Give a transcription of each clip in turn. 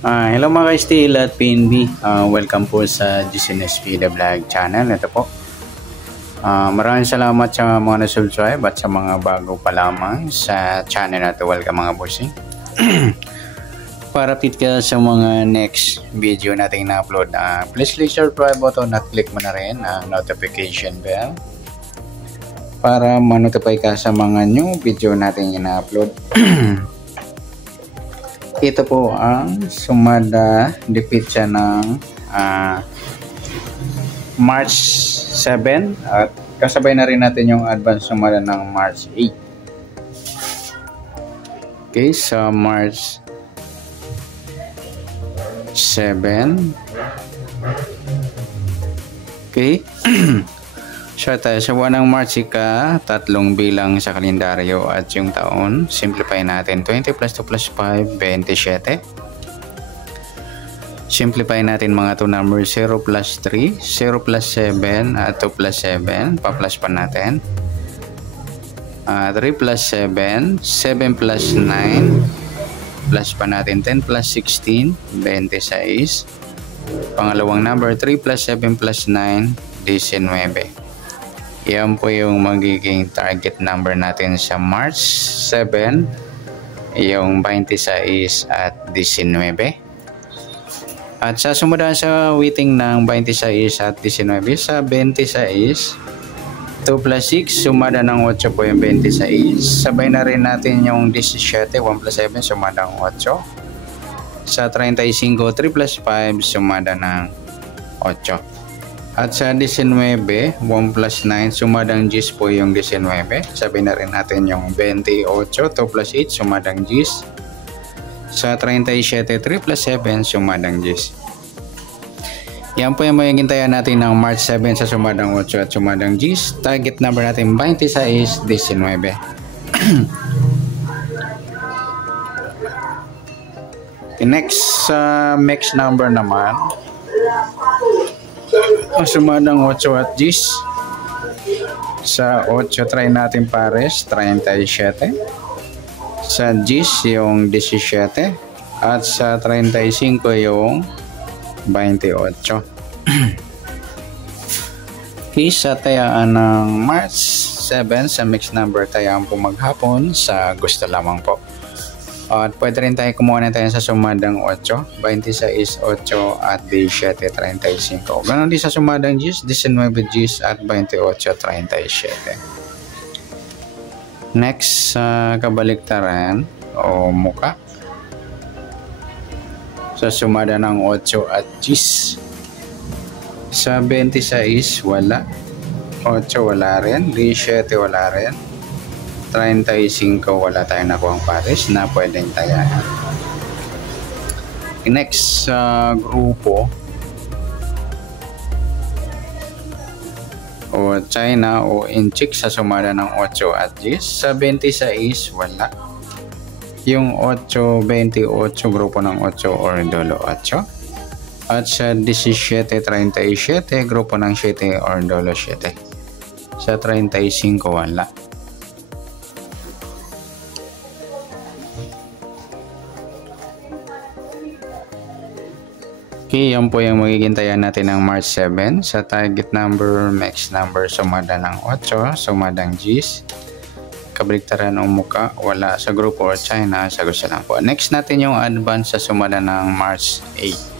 Hello mga ka-Steel at PNB. Welcome po sa GCNSP The Vlog channel. Ito po. Maraming salamat sa mga na-subscribe at sa mga bago pa lamang sa channel na ito. Welcome mga bossing. Para fit ka sa mga next video natin na-upload, please click subscribe button at click mo na rin ang notification bell para ma-notify ka sa mga new video natin na-upload. Ito po ang sumada dipitsa ng March 7 at kasabay na rin natin yung advance sumada ng March 8. Okay, sa March 7. Okay. So tayo sa buwan ng March tatlong bilang sa kalendaryo at yung taon, simplify natin 20 plus 2 plus 5, 27. Simplify natin mga 2 numbers, 0 plus 3, 0 plus 7 at 2 plus 7, pa-plus pa natin. 3 plus 7, 7 plus 9, plus pa natin 10 plus 16, 26. Pangalawang number, 3 plus 7 plus 9, 19. Yan po yung magiging target number natin sa March 7, yung 26 at 19. At sa sumada sa weighting ng 26 at 19, sa 26, 2 plus 6, sumada ng 8 po yung 26. Sabay na rin natin yung 17, 1 plus 7, sumada ng 8. Sa 35, 3 plus 5, sumada ng 8. At sa 19, 1 plus 9, sumadang 10 po yung 19. Sabi na rin natin yung 28, 2 plus 8, sumadang 10. Sa 37, 3 plus 7, sumadang 10. Yan po yung mahihintayan natin ng March 7 sa sumadang 8 at sumadang 10. Target number natin 26, 19. Next, mix number naman. Sumadang 8 at 10. Sa 8 try natin pares 37. Sa 10 yung 17. At sa 35 yung 28. Okay, sa tayaan ng March 7 sa mixed number tayaan po maghapon sa gusto lamang po. At pwede rin tayo kumuha na tayo sa sumadang 8, 26, 8 at 17, 35. Ganon din sa sumadang 10, 19, 10 at 28, 37. Next, kabaliktaran o muka. Sa sumada ng 8 at 10. Sa 26, wala. 8 wala rin. 17 wala rin. 35 wala tayong nakuhang pares na pwedeng tayahan. Next grupo o China o Inchik sa sumada ng 8 at 10. Sa 26 wala. Yung 8, 28 grupo ng 8 or dolo 8. At sa 17, 37 grupo ng 7 or dolo 7. Sa 35 wala. Okay, yan po yung magiging tayan natin ng March 7. Sa target number, max number, sumada ng 8, sumadang 10. Kabaliktaran ng muka, wala sa grupo or China, sa gusto lang po. Next natin yung advance sa sumada ng March 8.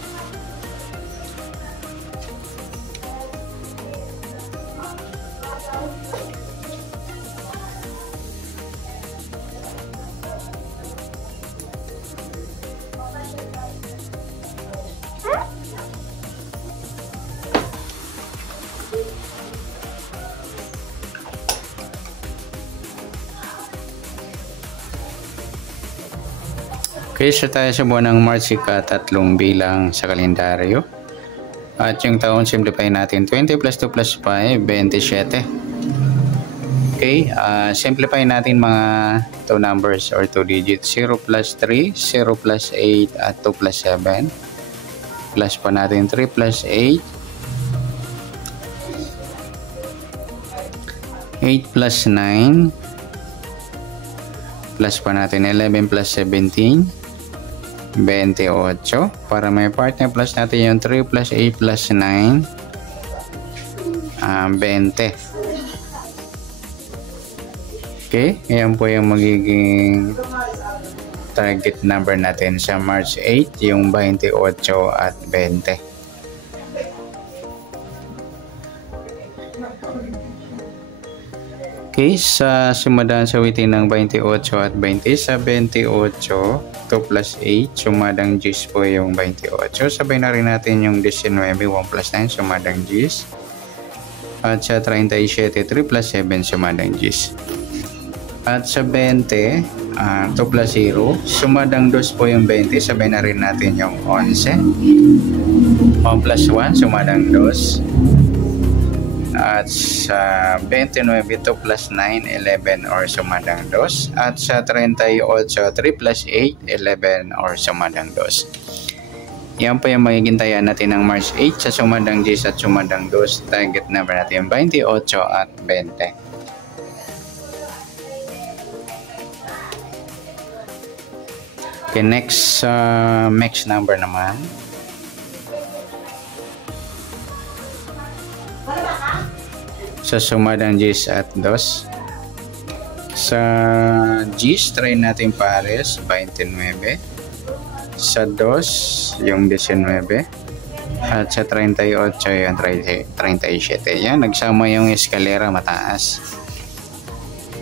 Okay, so tayo sa buwan ng March tatlong bilang sa kalendaryo. At yung taon, simplify natin 20 plus 2 plus 5, 27. Okay, simplify natin mga 2 numbers or 2 digits. 0 plus 3, 0 plus 8 at 2 plus 7. Plus pa natin 3 plus 8. 8 plus 9. Plus pa natin 11 plus 17. 28. Para may partner plus natin yung 3 plus 8 plus 9. 20. Okay, yan po yung magiging target number natin sa March 8, yung 28 at 20. Okay, sa sumadaan sa witin ng 28 at 20, sa 28, 2 plus 8, sumadang 10 po yung 28. Sabay na rin natin yung 19, 1 plus 9, sumadang 10. At sa 37, 3 plus 7, sumadang 10. At sa 20, 2 plus 0, sumadang 2 po yung 20, sabay na rin natin yung 11. 1 plus 1, sumadang 2. At sa 29, 2 plus 9, 11 or sumadang 2. At sa 38, 3 plus 8, 11 or sumadang 2. Yan po yung magiging tayan natin ng March 8 sa sumadang 10 at sumadang 2. Target number natin 28 at 20. Okay, next number naman. Sa sumadang 10 at 2. Sa 10, try natin pares, 29. Sa 2, yung 19. At sa 38, yung 37. Yan, nagsama yung eskalera mataas.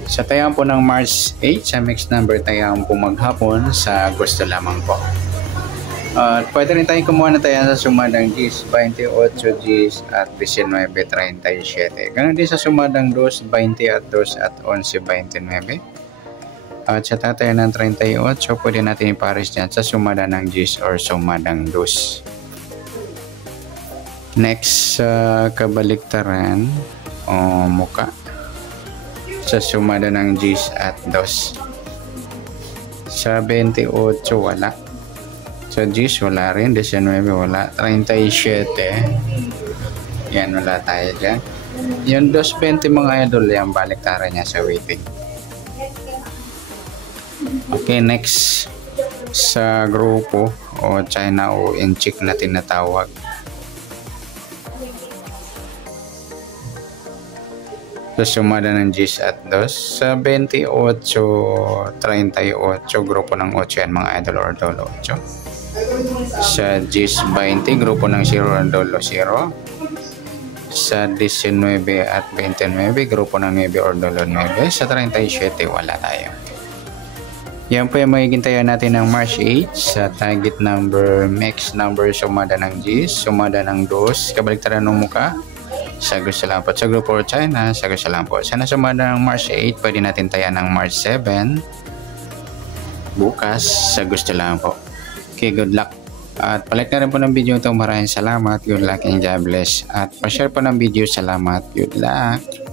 Sa tayaan po ng March 8, sa mixed number tayaan po maghapon sa gusto lamang po. Pwede rin tayong kumuha na tayo sa sumadang 10, 28 10 at 19, 37. Ganon din sa sumadang 2, 20 at 2 at 11, 29. At sa tatayan ng 38, pwede natin ipares dyan sa sumadang ng 10 or sumadang 2. Next, kabaliktaran o muka. Sa sumadang ng 10 at 2. Sa 28, wala. Sa 10, wala rin. 19, wala. 37. Yan, wala tayo dyan. Yung 220 mga idol, yan, baliktaran niya sa waiting. Okay, next. Sa grupo o China o Inchik na tinatawag. Sa sumada ng 10 at 2. Sa 28, 38, grupo ng 8 yan mga idol or dolo 8. Sa 10, 20, grupo ng 0 or dolo 0. Sa 19 at 29, grupo ng 9 or dolo 9. Sa 37, wala tayo. Yan po yung magiging tayo natin ng March 8 sa target number, mix number, sumada ng 10, sumada ng 2, kabaliktaran ng muka. Sa gusto lang po. Sa grupo or China, sa gusto lang po. Sa nasumada ng March 8, pwede natin tayo ng March 7. Bukas, sa gusto lang po. Okay, good luck. At palike na rin po ng video ito. Maraming salamat. Good luck and God bless. At pa-share po ng video. Salamat. Good luck.